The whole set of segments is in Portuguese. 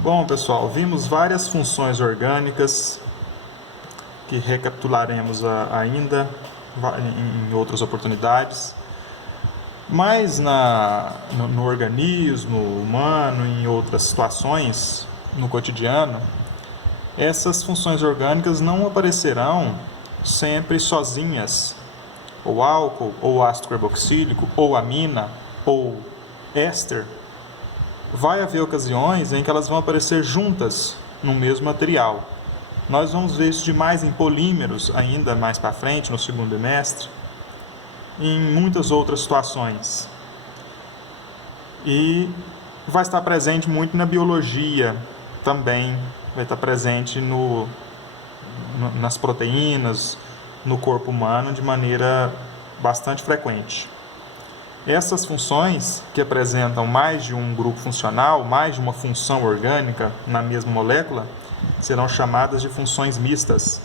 Bom, pessoal, vimos várias funções orgânicas que recapitularemos ainda em outras oportunidades. Mas no organismo humano, em outras situações, no cotidiano, essas funções orgânicas não aparecerão sempre sozinhas. O álcool, ou ácido carboxílico, ou amina, ou éster. Vai haver ocasiões em que elas vão aparecer juntas no mesmo material. Nós vamos ver isso demais em polímeros, ainda mais para frente, no segundo bimestre, e em muitas outras situações. E vai estar presente muito na biologia também, vai estar presente nas proteínas, no corpo humano, de maneira bastante frequente. Essas funções, que apresentam mais de um grupo funcional, mais de uma função orgânica na mesma molécula, serão chamadas de funções mistas.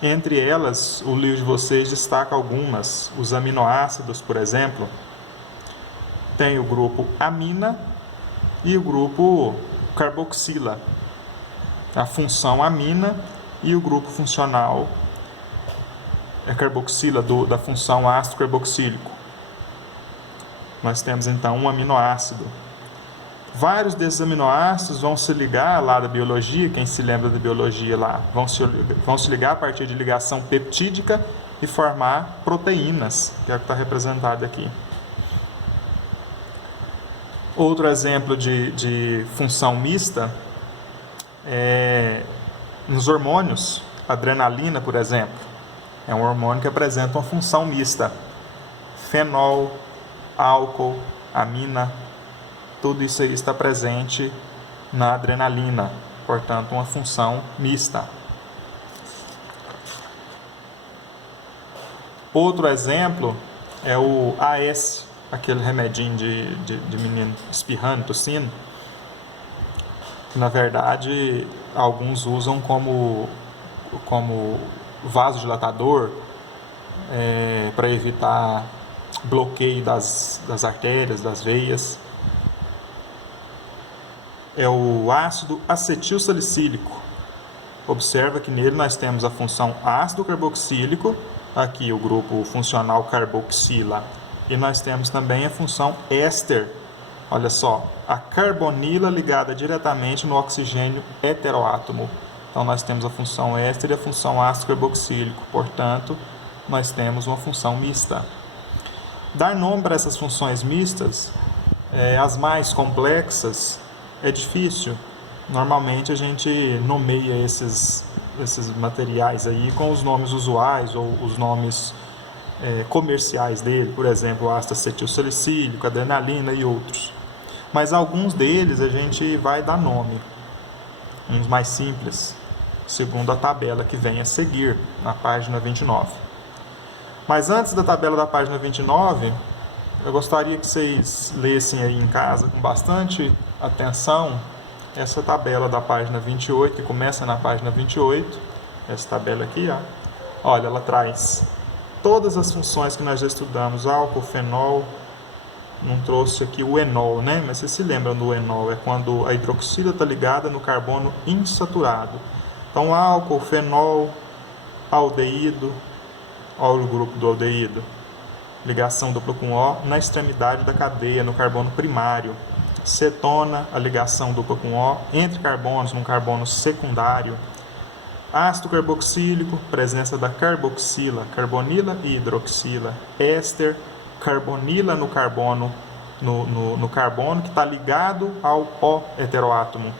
Entre elas, o livro de vocês destaca algumas. Os aminoácidos, por exemplo, tem o grupo amina e o grupo carboxila. A função amina e o grupo funcional é carboxila da função ácido carboxílico. Nós temos então um aminoácido. Vários desses aminoácidos vão se ligar lá da biologia, quem se lembra da biologia lá, vão se ligar a partir de ligação peptídica e formar proteínas, que é o que está representado aqui. Outro exemplo de função mista é nos hormônios. A adrenalina, por exemplo, é um hormônio que apresenta uma função mista. Fenol, álcool, amina, tudo isso aí está presente na adrenalina, portanto, uma função mista. Outro exemplo é o AS, aquele remedinho de menino espirrando, tossindo, que na verdade alguns usam como vasodilatador para evitar bloqueio das artérias, das veias. É o ácido acetilsalicílico. Observa que nele nós temos a função ácido carboxílico, aqui o grupo funcional carboxila, e nós temos também a função éster. Olha só, a carbonila ligada diretamente no oxigênio heteroátomo. Então nós temos a função éster e a função ácido carboxílico, portanto, nós temos uma função mista. Dar nome para essas funções mistas, as mais complexas, é difícil. Normalmente a gente nomeia esses materiais aí com os nomes usuais ou os nomes comerciais dele, por exemplo, ácido acetilsalicílico, adrenalina e outros. Mas alguns deles a gente vai dar nome, uns mais simples, segundo a tabela que vem a seguir, na página 29. Mas antes da tabela da página 29, eu gostaria que vocês lessem aí em casa com bastante atenção essa tabela da página 28, que começa na página 28, essa tabela aqui, ó. Olha, ela traz todas as funções que nós já estudamos, álcool, fenol, não trouxe aqui o enol, né? Mas vocês se lembram do enol, é quando a hidroxila está ligada no carbono insaturado. Então, álcool, fenol, aldeído, olha o grupo do aldeído, ligação dupla com O na extremidade da cadeia, no carbono primário. Cetona, a ligação dupla com O entre carbonos, num carbono secundário. Ácido carboxílico, presença da carboxila, carbonila e hidroxila. Éster, carbonila no carbono, no carbono que está ligado ao O heteroátomo.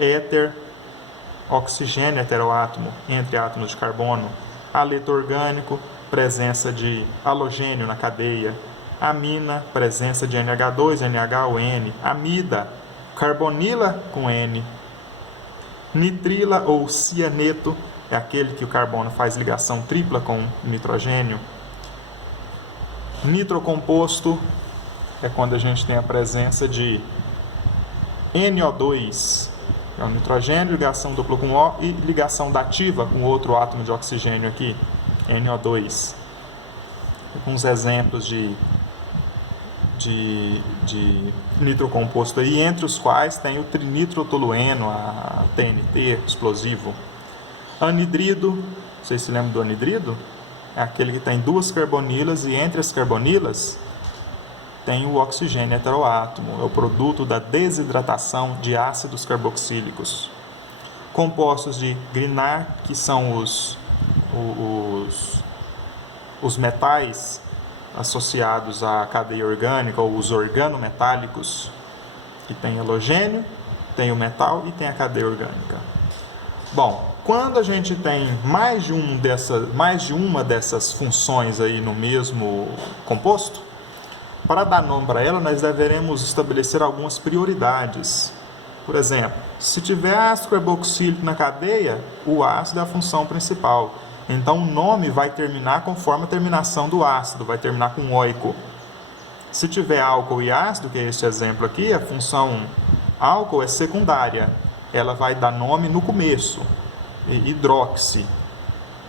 Éter, oxigênio heteroátomo entre átomos de carbono. Haleto orgânico, presença de halogênio na cadeia. Amina, presença de NH2, NH ou N. Amida, carbonila com N. Nitrila ou cianeto, é aquele que o carbono faz ligação tripla com nitrogênio. Nitrocomposto é quando a gente tem a presença de NO2, é o nitrogênio, ligação dupla com O e ligação dativa com outro átomo de oxigênio aqui, NO2. Alguns exemplos de de nitrocomposto aí, entre os quais tem o trinitrotolueno, a TNT, explosivo. Anidrido, vocês se lembram do anidrido? É aquele que tem duas carbonilas e entre as carbonilas tem o oxigênio heteroátomo, é o produto da desidratação de ácidos carboxílicos. Compostos de Grignard, que são os metais associados à cadeia orgânica, ou os organometálicos, que tem halogênio, tem o metal e tem a cadeia orgânica. Bom, quando a gente tem mais de uma dessas funções aí no mesmo composto, para dar nome para ela, nós deveremos estabelecer algumas prioridades. Por exemplo, se tiver ácido carboxílico na cadeia, o ácido é a função principal. Então, o nome vai terminar conforme a terminação do ácido, vai terminar com oico. Se tiver álcool e ácido, que é este exemplo aqui, a função álcool é secundária. Ela vai dar nome no começo, hidroxi.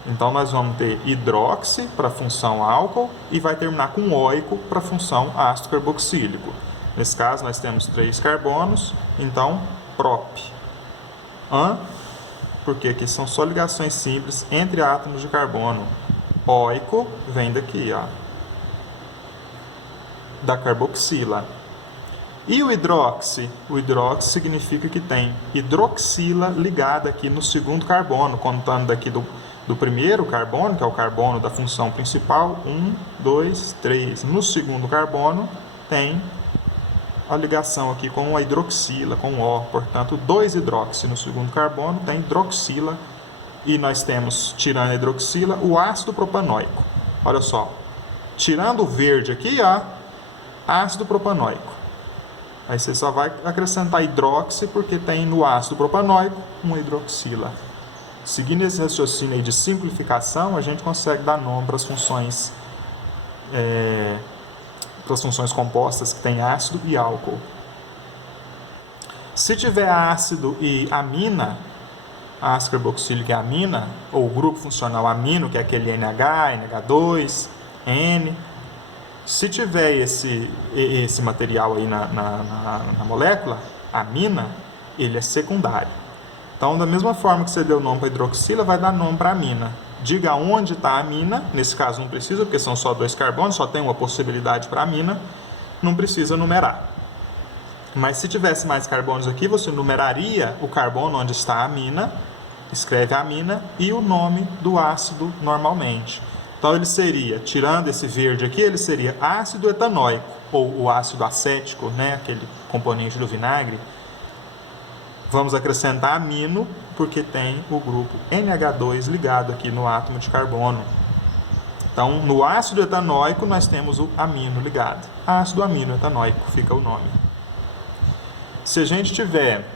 Então, nós vamos ter hidroxi para a função álcool e vai terminar com oico para a função ácido carboxílico. Nesse caso, nós temos 3 carbonos, então, prop. Porque aqui são só ligações simples entre átomos de carbono. Oico vem daqui, ó, da carboxila. E o hidroxi? O hidroxi significa que tem hidroxila ligada aqui no segundo carbono, contando daqui do primeiro carbono, que é o carbono da função principal, 1, 2, 3. No segundo carbono tem a ligação aqui com a hidroxila, com O. Portanto, 2 hidroxi no segundo carbono tem hidroxila. E nós temos, tirando a hidroxila, o ácido propanóico. Olha só, tirando o verde aqui, ó, ácido propanóico. Aí você só vai acrescentar hidroxi, porque tem no ácido propanóico uma hidroxila. Seguindo esse raciocínio aí de simplificação, a gente consegue dar nome para as funções compostas que tem ácido e álcool. Se tiver ácido e amina, ácido carboxílico e amina, ou o grupo funcional amino, que é aquele NH, NH2, N, se tiver esse material aí na molécula, amina, ele é secundário. Então, da mesma forma que você deu nome para a hidroxila, vai dar nome para a amina. Diga onde está a amina, nesse caso não precisa, porque são só 2 carbonos, só tem uma possibilidade para a amina, não precisa numerar. Mas se tivesse mais carbonos aqui, você numeraria o carbono onde está a amina, escreve a amina e o nome do ácido normalmente. Então ele seria, tirando esse verde aqui, ele seria ácido etanóico, ou o ácido acético, né, aquele componente do vinagre. Vamos acrescentar amino, porque tem o grupo NH2 ligado aqui no átomo de carbono. Então, no ácido etanóico, nós temos o amino ligado. Ácido amino etanóico, fica o nome. Se a gente tiver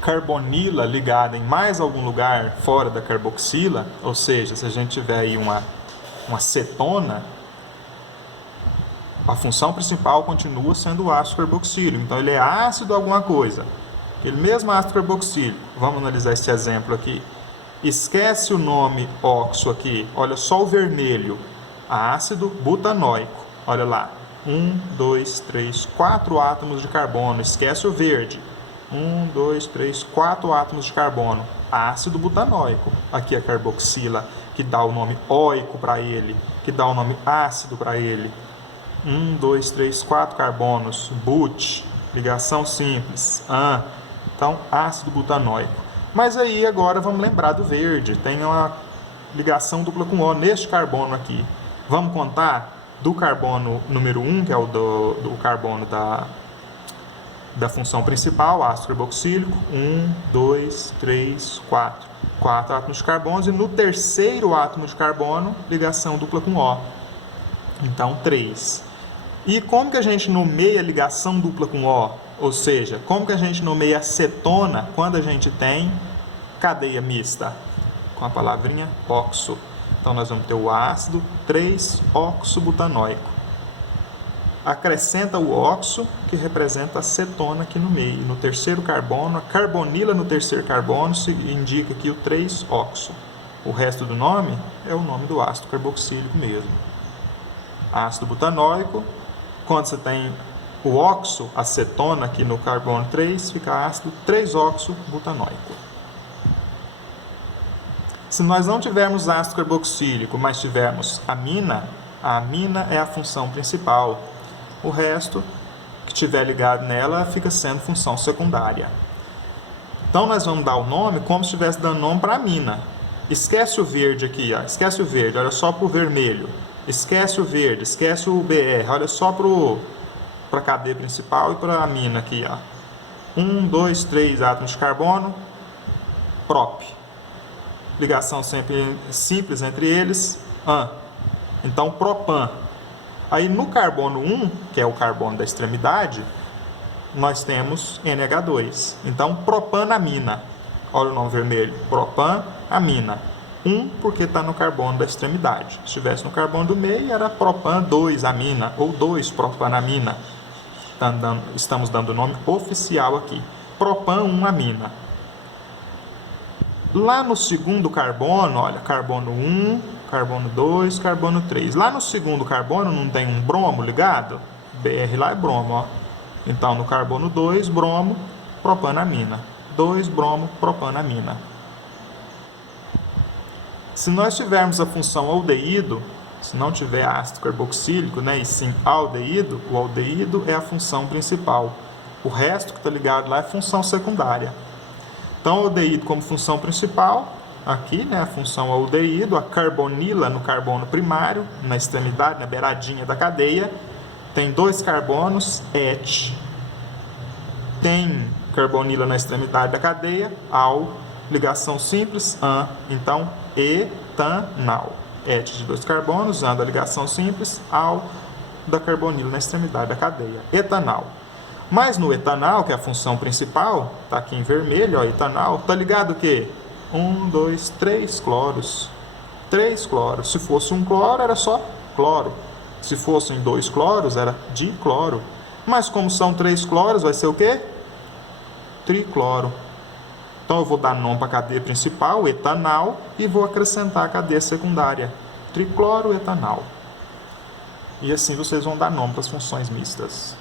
carbonila ligada em mais algum lugar fora da carboxila, ou seja, se a gente tiver aí uma cetona, a função principal continua sendo o ácido carboxílico. Então, ele é ácido alguma coisa. Aquele mesmo ácido carboxílico, vamos analisar esse exemplo aqui. Esquece o nome oxo aqui, olha só o vermelho, ácido butanóico. Olha lá, 1, 2, 3, 4 átomos de carbono, esquece o verde. 1, 2, 3, 4 átomos de carbono, ácido butanóico. Aqui a carboxila, que dá o nome óico para ele, que dá o nome ácido para ele. 1, 2, 3, 4 carbonos, but, ligação simples, então ácido butanóico. Mas aí agora vamos lembrar do verde, tem uma ligação dupla com O neste carbono aqui. Vamos contar do carbono número 1, que é o do carbono da função principal, ácido carboxílico, 1, 2, 3, 4. 4 átomos de carbono, e no terceiro átomo de carbono, ligação dupla com O. Então, 3. E como que a gente nomeia ligação dupla com O? Ou seja, como que a gente nomeia acetona quando a gente tem cadeia mista? Com a palavrinha oxo. Então, nós vamos ter o ácido 3-oxobutanóico. Acrescenta o oxo, que representa a cetona aqui no meio. No terceiro carbono, a carbonila no terceiro carbono indica aqui o 3-oxo. O resto do nome é o nome do ácido carboxílico mesmo. Ácido butanóico, Quando você tem o óxido, acetona, aqui no carbono 3, fica ácido 3-oxo-butanóico. Se nós não tivermos ácido carboxílico, mas tivermos amina, a amina é a função principal. O resto que tiver ligado nela fica sendo função secundária. Então nós vamos dar o nome como se estivesse dando nome para a amina. Esquece o verde aqui, ó. Esquece o verde, olha só para o vermelho. Esquece o verde, esquece o BR, olha só para a cadeia principal e para a amina aqui, ó. 1, 2, 3 átomos de carbono, prop. Ligação sempre simples entre eles, an. Então, propan. Aí no carbono 1, que é o carbono da extremidade, nós temos NH2. Então, propanamina. Olha o nome vermelho, propanamina. 1 porque está no carbono da extremidade. Se estivesse no carbono do meio, era propan-2-amina ou 2-propanamina. Estamos dando o nome oficial aqui. Propan-1-amina. Lá no segundo carbono, olha, carbono 1, carbono 2, carbono 3. Lá no segundo carbono não tem um bromo ligado? BR lá é bromo, ó. Então, no carbono 2, bromo, propanamina. 2, bromo, propanamina. Se nós tivermos a função aldeído, se não tiver ácido carboxílico, né, e sim aldeído, o aldeído é a função principal. O resto que está ligado lá é função secundária. Então, o aldeído como função principal, aqui, né, a função aldeído, a carbonila no carbono primário, na extremidade, na beiradinha da cadeia, tem 2 carbonos, et. Tem carbonila na extremidade da cadeia, al, ligação simples, an. Então, etanal. Et de 2 carbonos, an da ligação simples, al da carbonila na extremidade da cadeia. Etanal. Mas no etanal, que é a função principal, está aqui em vermelho, ó, etanal, está ligado o quê? 1, 2, 3 cloros. 3 cloros. Se fosse um cloro, era só cloro. Se fossem 2 cloros, era dicloro. Mas como são 3 cloros, vai ser o quê? Tricloro. Então eu vou dar nome para a cadeia principal, etanal, e vou acrescentar a cadeia secundária, tricloroetanal. E assim vocês vão dar nome para as funções mistas.